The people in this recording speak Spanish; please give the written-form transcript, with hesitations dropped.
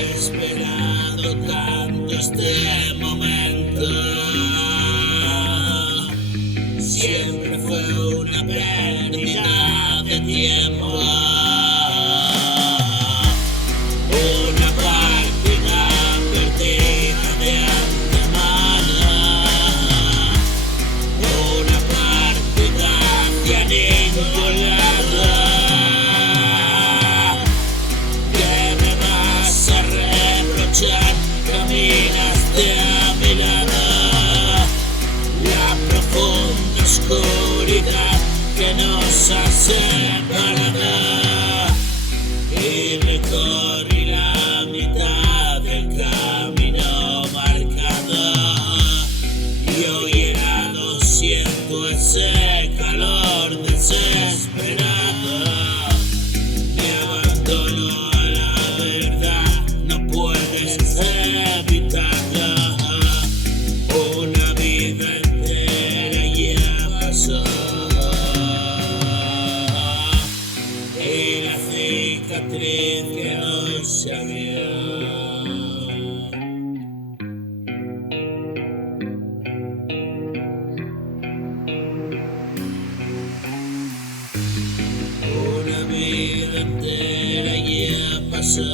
esperado tanto este momento. Siempre fue una pérdida de tiempo. Una partida perdida de antemano. Una partida hacia ningún lado. ¿Qué me vas a reprochar? Caminaste a mi lado. La profunda oscuridad que nos ha separado. Y recorrí la mitad del camino marcado. Y hoy helado siento ese calor desesperado. Me abandono a la verdad, no puedes evitarlo. Una vida entera ya pasó. Y la cicatriz que no se abrió. Una vida entera ya pasó.